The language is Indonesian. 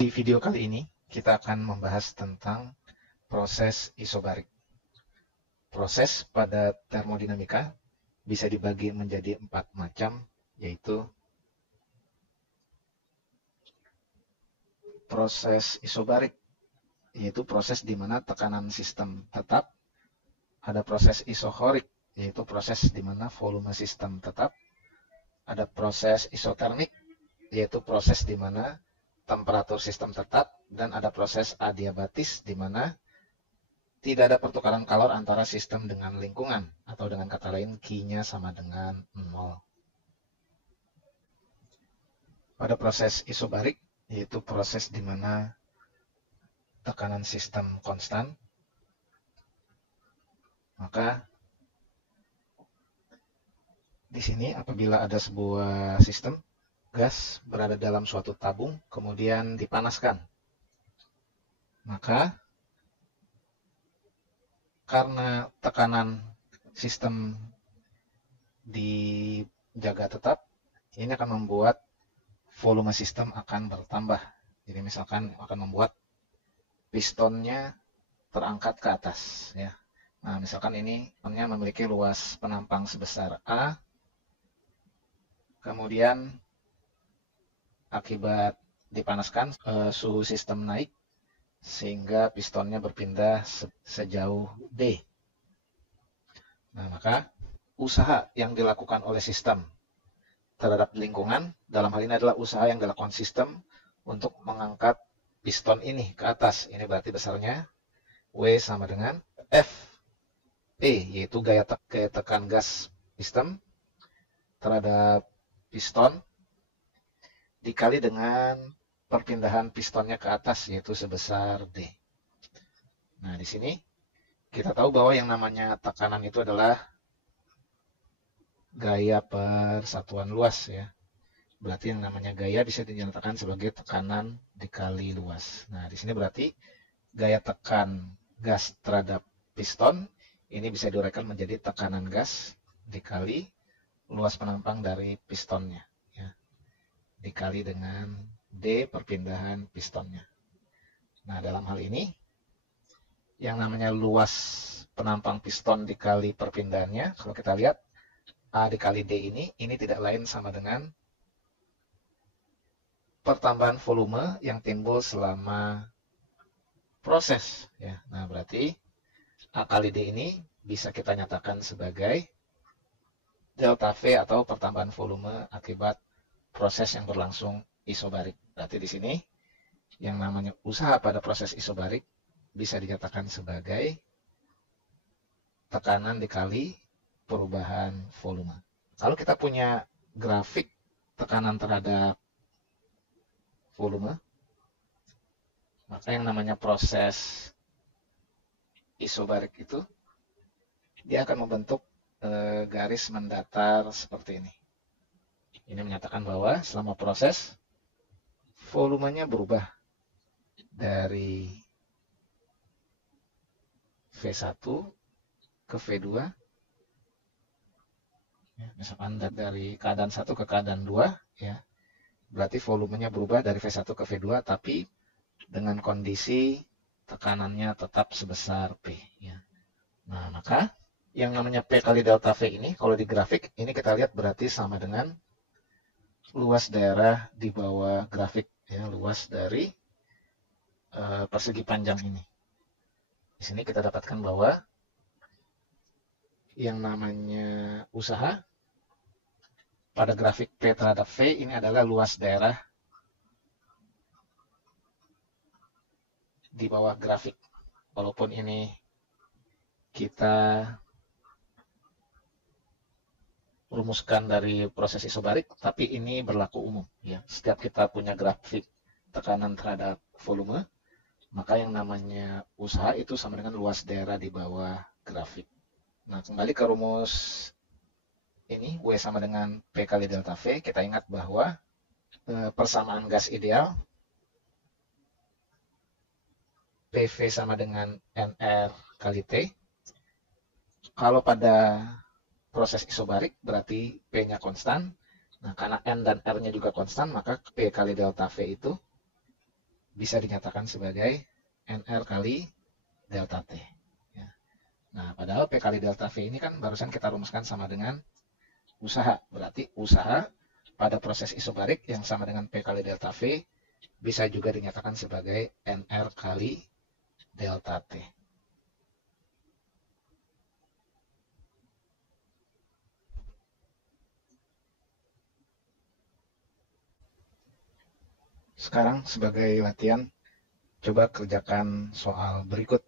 Di video kali ini kita akan membahas tentang proses isobarik. Proses pada termodinamika bisa dibagi menjadi 4 macam, yaitu proses isobarik, yaitu proses di mana tekanan sistem tetap. Ada proses isohorik, yaitu proses di mana volume sistem tetap. Ada proses isotermik, yaitu proses di mana temperatur sistem tetap, dan ada proses adiabatis di mana tidak ada pertukaran kalor antara sistem dengan lingkungan, atau dengan kata lain Q-nya sama dengan 0. Pada proses isobarik, yaitu proses di mana tekanan sistem konstan, maka di sini apabila ada sebuah sistem gas berada dalam suatu tabung kemudian dipanaskan, maka karena tekanan sistem dijaga tetap, ini akan membuat volume sistem akan bertambah. Jadi misalkan akan membuat pistonnya terangkat ke atas, ya. Nah, misalkan ini pistonnya memiliki luas penampang sebesar A, kemudian akibat dipanaskan suhu sistem naik sehingga pistonnya berpindah sejauh D. Nah, maka usaha yang dilakukan oleh sistem terhadap lingkungan, dalam hal ini adalah usaha yang dilakukan sistem untuk mengangkat piston ini ke atas. Ini berarti besarnya W sama dengan F P, yaitu gaya tekan gas sistem terhadap piston dikali dengan perpindahan pistonnya ke atas, yaitu sebesar D. Nah, di sini kita tahu bahwa yang namanya tekanan itu adalah gaya per satuan luas, ya. Berarti yang namanya gaya bisa dinyatakan sebagai tekanan dikali luas. Nah, di sini berarti gaya tekan gas terhadap piston ini bisa diuraikan menjadi tekanan gas dikali luas penampang dari pistonnya, ya, dikali dengan D perpindahan pistonnya. Nah, dalam hal ini yang namanya luas penampang piston dikali perpindahannya, kalau kita lihat A dikali D ini tidak lain sama dengan pertambahan volume yang timbul selama proses, ya. Nah, berarti A kali D ini bisa kita nyatakan sebagai delta V atau pertambahan volume akibat proses yang berlangsung isobarik. Berarti di sini yang namanya usaha pada proses isobarik bisa dinyatakan sebagai tekanan dikali perubahan volume. Kalau kita punya grafik tekanan terhadap volume, maka yang namanya proses isobarik itu dia akan membentuk garis mendatar seperti ini. Ini menyatakan bahwa selama proses volumenya berubah dari V1 ke V2, ya, misalkan dari keadaan 1 ke keadaan 2, ya, berarti volumenya berubah dari V1 ke V2, tapi dengan kondisi tekanannya tetap sebesar P, ya. Nah, maka yang namanya P kali delta V ini, kalau di grafik ini kita lihat berarti sama dengan luas daerah di bawah grafik, ya, luas dari persegi panjang ini. Di sini kita dapatkan bahwa yang namanya usaha pada grafik P terhadap V ini adalah luas daerah di bawah grafik. Walaupun ini kita rumuskan dari proses isobarik, tapi ini berlaku umum, ya. Setiap kita punya grafik tekanan terhadap volume, maka yang namanya usaha itu sama dengan luas daerah di bawah grafik. Nah, kembali ke rumus ini, W sama dengan P kali delta V, kita ingat bahwa persamaan gas ideal PV sama dengan NR kali T. Kalau pada proses isobarik berarti P-nya konstan. Nah, karena N dan R-nya juga konstan, maka P kali delta V itu bisa dinyatakan sebagai NR kali delta T. Ya. Nah, padahal P kali delta V ini kan barusan kita rumuskan sama dengan usaha. Berarti usaha pada proses isobarik yang sama dengan P kali delta V bisa juga dinyatakan sebagai NR kali delta T. Sekarang sebagai latihan, coba kerjakan soal berikut.